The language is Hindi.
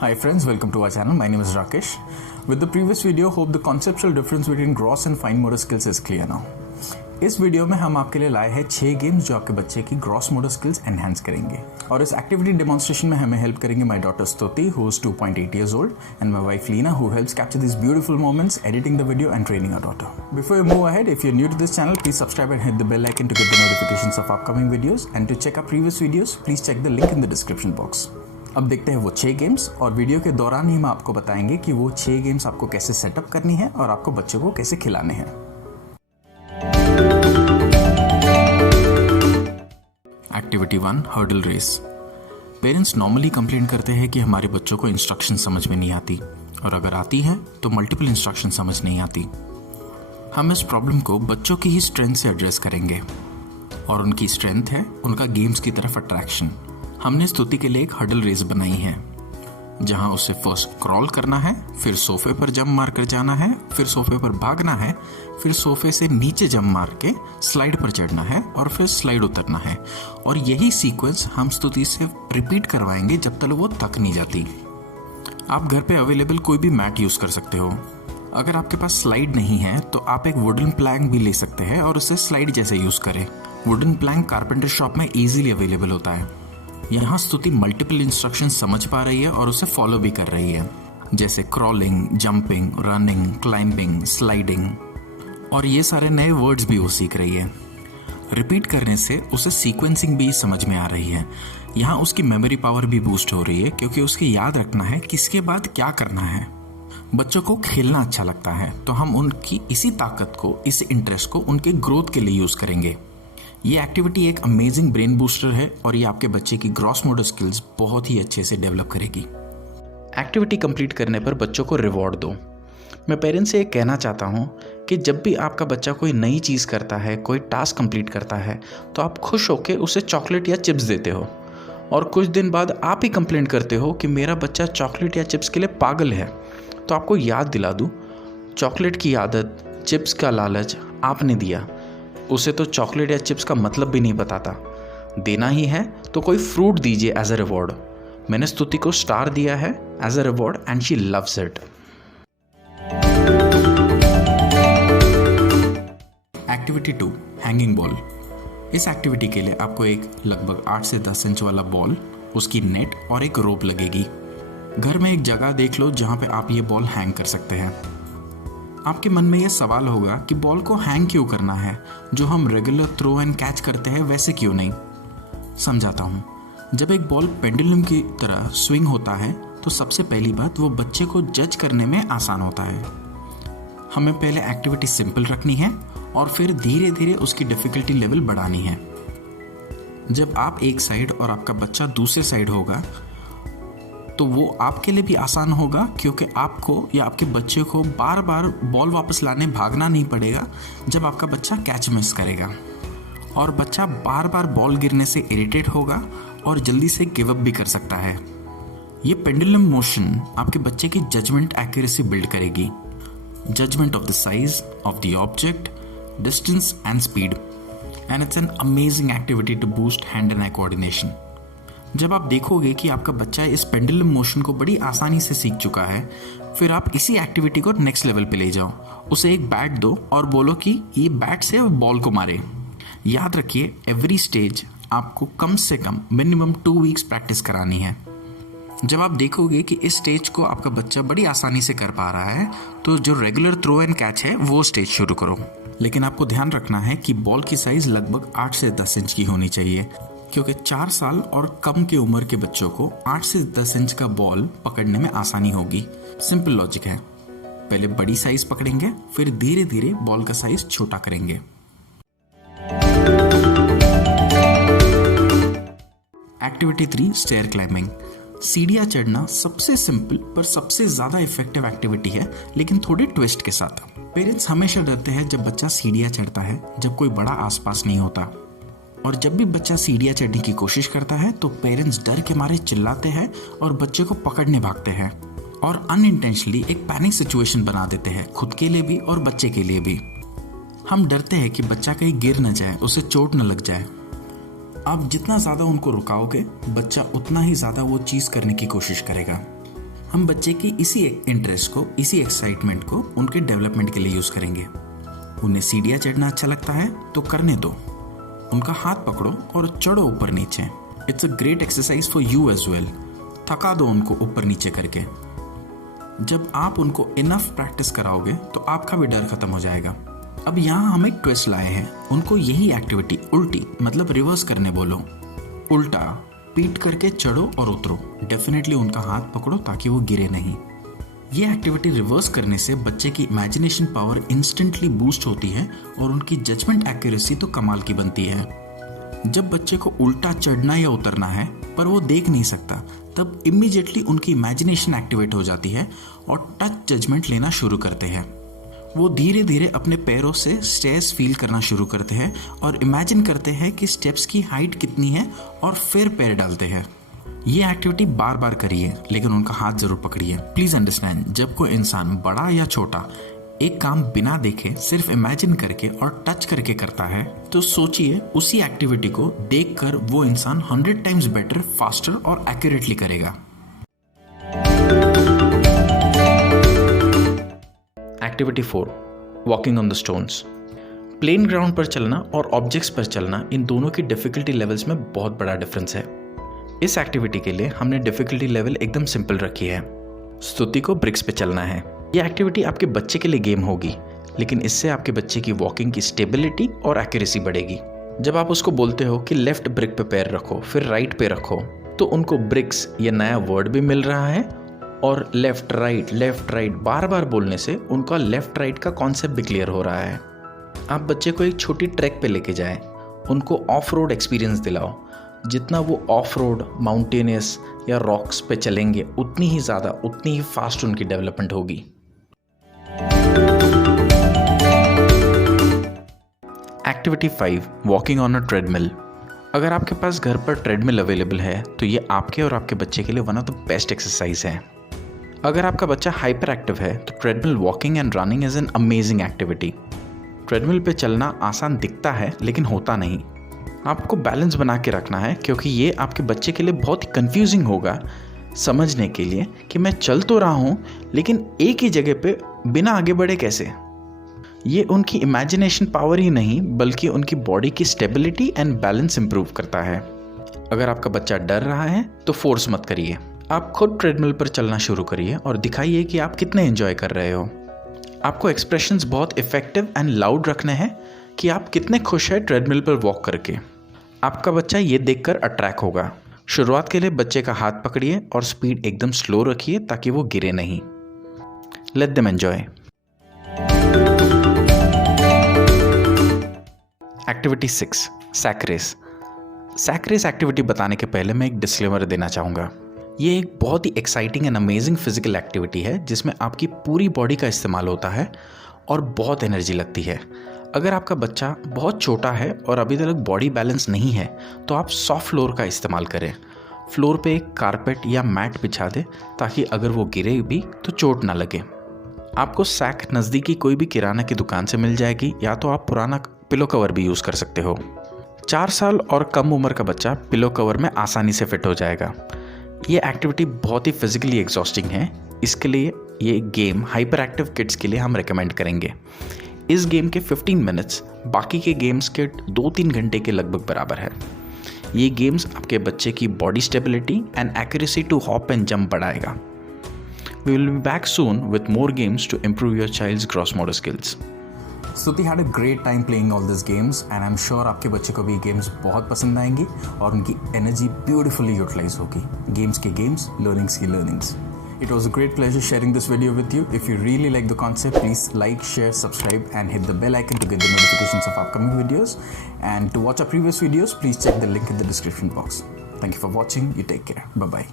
Hi friends, welcome to our channel. My name is Rakesh. With the previous video, hope the conceptual difference between gross and fine motor skills is clear now. इस वीडियो में हम आपके लिए लाए हैं 6 गेम्स जो आपके बच्चे की ग्रॉस मोटर स्किल्स एनहांस करेंगे और इस एक्टिविटी डेमोन्स्ट्रेशन में हमें हेल्प करेंगे माय डॉटर स्तुति who is 2.8 years old and my wife Leena who helps capture these beautiful moments editing the video and training our daughter. Before we move ahead, if you're new to this channel, please subscribe and hit the bell icon to get the notifications of upcoming videos and to check our previous videos, please check the link in the description box. अब देखते हैं वो 6 गेम्स और वीडियो के दौरान ही हम आपको बताएंगे कि वो 6 गेम्स आपको कैसे सेटअप करनी है और आपको बच्चों को कैसे खिलाने हैं। Activity 1 hurdle race. Parents normally complain करते हैं कि हमारे बच्चों को इंस्ट्रक्शन समझ में नहीं आती और अगर आती है तो मल्टीपल इंस्ट्रक्शन समझ नहीं आती। हम इस प्रॉब्लम को बच्चों की ही स्ट्रेंथ से एड्रेस करेंगे और उनकी स्ट्रेंथ है उनका गेम्स की तरफ अट्रैक्शन। हमने स्तुति के लिए एक हर्डल रेस बनाई है जहां उसे फर्स्ट क्रॉल करना है, फिर सोफे पर जंप मार कर जाना है, फिर सोफे पर भागना है, फिर सोफे से नीचे जंप मार के स्लाइड पर चढ़ना है और फिर स्लाइड उतरना है और यही सीक्वेंस हम स्तुति से रिपीट करवाएंगे जब तक वो थक नहीं जाती। आप घर पे अवेलेबल कोई भी मैट यूज कर सकते हो। अगर आपके पास स्लाइड नहीं है तो आप एक वुडन प्लैंक भी ले सकते हैं और उसे स्लाइड जैसे यूज करें। वुडन प्लैंक कारपेंटर शॉप में इजीली अवेलेबल होता है। यहाँ स्तुति मल्टीपल इंस्ट्रक्शन समझ पा रही है और उसे फॉलो भी कर रही है, जैसे crawling, jumping, running, climbing, sliding और ये सारे नए वर्ड्स भी वो सीख रही है। रिपीट करने से उसे सीक्वेंसिंग भी समझ में आ रही है। यहाँ उसकी मेमोरी पावर भी बूस्ट हो रही है क्योंकि उसके याद रखना है किसके बाद क्या करना है। बच्चों को खेलना अच्छा लगता है तो हम उनकी इसी ताकत को, इस इंटरेस्ट को उनके ग्रोथ के लिए यूज करेंगे। ये एक्टिविटी एक अमेजिंग ब्रेन बूस्टर है और ये आपके बच्चे की ग्रॉस मोटर स्किल्स बहुत ही अच्छे से डेवलप करेगी। एक्टिविटी कंप्लीट करने पर बच्चों को रिवॉर्ड दो। मैं पेरेंट्स से ये कहना चाहता हूँ कि जब भी आपका बच्चा कोई नई चीज़ करता है, कोई टास्क कंप्लीट करता है तो आप खुश होकर उसे चॉकलेट या चिप्स देते हो और कुछ दिन बाद आप ही कंप्लेन करते हो कि मेरा बच्चा चॉकलेट या चिप्स के लिए पागल है। तो आपको याद दिला दूँ, चॉकलेट की आदत, चिप्स का लालच आपने दिया, उसे तो चॉकलेट या चिप्स का मतलब भी नहीं बताता। देना ही है तो कोई फ्रूट दीजिए एज अ रिवॉर्ड। मैंने स्तुति को स्टार दिया है as a reward and she loves it. Activity 2 hanging ball. इस एक्टिविटी के लिए आपको एक लगभग 8 से 10 इंच वाला बॉल, उसकी नेट और एक रोप लगेगी। घर में एक जगह देख लो जहां पे आप ये बॉल हैंग कर सकते हैं। आपके मन में यह सवाल होगा कि बॉल को हैंग क्यों करना है, जो हम रेगुलर थ्रो एंड कैच करते हैं वैसे क्यों नहीं। समझाता हूँ। जब एक बॉल पेंडुलम की तरह स्विंग होता है तो सबसे पहली बात वो बच्चे को जज करने में आसान होता है। हमें पहले एक्टिविटी सिंपल रखनी है और फिर धीरे धीरे उसकी डिफिकल्टी लेवल बढ़ानी है। जब आप एक साइड और आपका बच्चा दूसरे साइड होगा तो वो आपके लिए भी आसान होगा क्योंकि आपको या आपके बच्चे को बार बार बॉल वापस लाने भागना नहीं पड़ेगा जब आपका बच्चा कैच मिस करेगा और बच्चा बार बार बॉल गिरने से इरिटेट होगा और जल्दी से गिव अप भी कर सकता है। ये पेंडुलम मोशन आपके बच्चे की जजमेंट एक्यूरेसी बिल्ड करेगी, judgement of the size of the object, distance and speed, and it's an amazing activity to boost hand and eye coordination. जब आप देखोगे कि आपका बच्चा इस पेंडुलम मोशन को बड़ी आसानी से सीख चुका है, फिर आप इसी एक्टिविटी को नेक्स्ट लेवल पे ले जाओ। उसे एक बैट दो और बोलो कि ये बैट से बॉल को मारे। याद रखिए, एवरी स्टेज आपको कम से कम मिनिमम 2 वीक्स प्रैक्टिस करानी है। जब आप देखोगे कि इस स्टेज को आपका बच्चा बड़ी आसानी से कर पा रहा है तो जो रेगुलर थ्रो एंड कैच है वो स्टेज शुरू करो। लेकिन आपको ध्यान रखना है कि बॉल की साइज लगभग 8 से 10 इंच की होनी चाहिए क्योंकि 4 साल और कम की उम्र के बच्चों को 8 से 10 इंच का बॉल पकड़ने में आसानी होगी। सिंपल लॉजिक है, पहले बड़ी साइज पकड़ेंगे फिर धीरे धीरे बॉल का साइज छोटा करेंगे। Activity 3 stair climbing. सीढ़ियां चढ़ना सबसे सिंपल पर सबसे ज्यादा इफेक्टिव एक्टिविटी है, लेकिन थोड़ी ट्विस्ट के साथ। पेरेंट्स हमेशा डरते हैं जब बच्चा सीढ़ियां चढ़ता है जब कोई बड़ा आसपास नहीं होता, और जब भी बच्चा सीढ़ियां चढ़ने की कोशिश करता है तो पेरेंट्स डर के मारे चिल्लाते हैं और बच्चे को पकड़ने भागते हैं और अनइंटेंशनली एक पैनिक सिचुएशन बना देते हैं, खुद के लिए भी और बच्चे के लिए भी। हम डरते हैं कि बच्चा कहीं गिर न जाए, उसे चोट न लग जाए। आप जितना ज़्यादा उनको रुकाओगे बच्चा उतना ही ज़्यादा वो चीज़ करने की कोशिश करेगा। हम बच्चे की इसी इंटरेस्ट को, इसी एक्साइटमेंट को उनके डेवलपमेंट के लिए यूज़ करेंगे। उन्हें सीढ़ियाँ चढ़ना अच्छा लगता है तो करने दो, उनका हाथ पकड़ो और चढ़ो ऊपर नीचे। It's a great exercise for you as well. थका दो उनको ऊपर नीचे करके। जब आप उनको इनफ प्रैक्टिस कराओगे तो आपका भी डर खत्म हो जाएगा। अब यहाँ हम एक ट्विस्ट लाए हैं, उनको यही एक्टिविटी उल्टी मतलब रिवर्स करने बोलो। उल्टा पीट करके चढ़ो और उतरो। डेफिनेटली उनका हाथ पकड़ो ताकि वो गिरे नहीं। ये एक्टिविटी रिवर्स करने से बच्चे की इमेजिनेशन पावर इंस्टेंटली बूस्ट होती है और उनकी जजमेंट एक्यूरेसी तो कमाल की बनती है। जब बच्चे को उल्टा चढ़ना या उतरना है पर वो देख नहीं सकता, तब इमीडिएटली उनकी इमेजिनेशन एक्टिवेट हो जाती है और टच जजमेंट लेना शुरू करते हैं। वो धीरे धीरे अपने पैरों से स्टेयर्स फील करना शुरू करते हैं और इमेजिन करते हैं कि स्टेप्स की हाइट कितनी है और फिर पैर डालते हैं। ये एक्टिविटी बार बार करिए, लेकिन उनका हाथ जरूर पकड़िए। प्लीज अंडरस्टैंड, जब कोई इंसान बड़ा या छोटा एक काम बिना देखे सिर्फ इमेजिन करके और टच करके करता है, तो सोचिए उसी एक्टिविटी को देखकर वो इंसान 100 टाइम्स बेटर, फास्टर और एक्यूरेटली करेगा। Activity 4, walking on the stones. Plain ground पर चलना और ऑब्जेक्ट्स पर चलना, इन दोनों की डिफिकल्टी लेवल्स में बहुत बड़ा डिफरेंस है। इस एक्टिविटी के लिए हमने डिफिकल्टी लेवल एकदम सिंपल रखी है। स्तुति को ब्रिक्स पे चलना है। यह एक्टिविटी आपके बच्चे के लिए गेम होगी, लेकिन इससे आपके बच्चे की वॉकिंग की स्टेबिलिटी और एक्यूरेसी बढ़ेगी। जब आप उसको बोलते हो कि लेफ्ट ब्रिक पे पैर रखो फिर राइट पे रखो, तो उनको ब्रिक्स ये नया वर्ड भी मिल रहा है और लेफ्ट राइट बार बार बोलने से उनका लेफ्ट राइट का कॉन्सेप्ट भी क्लियर हो रहा है। आप बच्चे को एक छोटी ट्रैक पे लेके जाएं, उनको ऑफ रोड एक्सपीरियंस दिलाओ। जितना वो ऑफ रोड, माउंटेनियस या रॉक्स पे चलेंगे उतनी ही फास्ट उनकी डेवलपमेंट होगी। Activity 5, walking on a treadmill. अगर आपके पास घर पर ट्रेडमिल अवेलेबल है तो ये आपके और आपके बच्चे के लिए one of the best exercise है। अगर आपका बच्चा हाइपर एक्टिव है तो treadmill walking and running is an amazing activity. Treadmill पे चलना आसान दिखता है लेकिन होता नहीं। आपको बैलेंस बना के रखना है, क्योंकि ये आपके बच्चे के लिए बहुत ही कंफ्यूजिंग होगा समझने के लिए कि मैं चल तो रहा हूँ लेकिन एक ही जगह पे बिना आगे बढ़े कैसे। ये उनकी इमेजिनेशन पावर ही नहीं बल्कि उनकी बॉडी की स्टेबिलिटी एंड बैलेंस इंप्रूव करता है। अगर आपका बच्चा डर रहा है तो फोर्स मत करिए, आप खुद ट्रेडमिल पर चलना शुरू करिए और दिखाइए कि आप कितने एंजॉय कर रहे हो। आपको एक्सप्रेशंस बहुत इफेक्टिव एंड लाउड रखने हैं कि आप कितने खुश हैं ट्रेडमिल पर वॉक करके। आपका बच्चा ये देखकर अट्रैक्ट होगा। शुरुआत के लिए बच्चे का हाथ पकड़िए और स्पीड एकदम स्लो रखिए ताकि वो गिरे नहीं। Let them enjoy. Activity 6, sack race. Sack race activity बताने के पहले मैं एक डिस्क्लेमर देना चाहूँगा। ये एक बहुत ही exciting and amazing physical activity है जिसमें आपकी पूरी बॉडी का इस्तेमाल होता है और बहुत एनर्जी लगती है। अगर आपका बच्चा बहुत छोटा है और अभी तक बॉडी बैलेंस नहीं है तो आप सॉफ्ट फ्लोर का इस्तेमाल करें। फ्लोर पे एक कारपेट या मैट बिछा दें ताकि अगर वो गिरे भी तो चोट ना लगे। आपको सैक नज़दीकी कोई भी किराना की दुकान से मिल जाएगी, या तो आप पुराना पिलो कवर भी यूज़ कर सकते हो। 4 साल और कम उम्र का बच्चा पिलो कवर में आसानी से फिट हो जाएगा। ये एक्टिविटी बहुत ही फिजिकली एग्जॉस्टिंग है, इसके लिए ये गेम हाइपर एक्टिव किड्स के लिए हम रेकमेंड करेंगे। इस गेम के 15 मिनट्स बाकी के गेम्स के 2-3 घंटे के लगभग बराबर है। ये गेम्स आपके बच्चे की body stability and accuracy to hop and jump बढ़ाएगा। We will be back soon with more games to improve your child's gross motor skills. Stuti had a great time playing all these games and I'm sure आपके बच्चे को भी गेम्स बहुत पसंद आएंगी और उनकी एनर्जी ब्यूटीफुली यूटिलाइज होगी। गेम्स के गेम्स, लर्निंग्स की learnings. It was a great pleasure sharing this video with you. If you really like the concept, please like, share, subscribe and hit the bell icon to get the notifications of upcoming videos. And to watch our previous videos, please check the link in the description box. Thank you for watching. You take care. Bye-bye.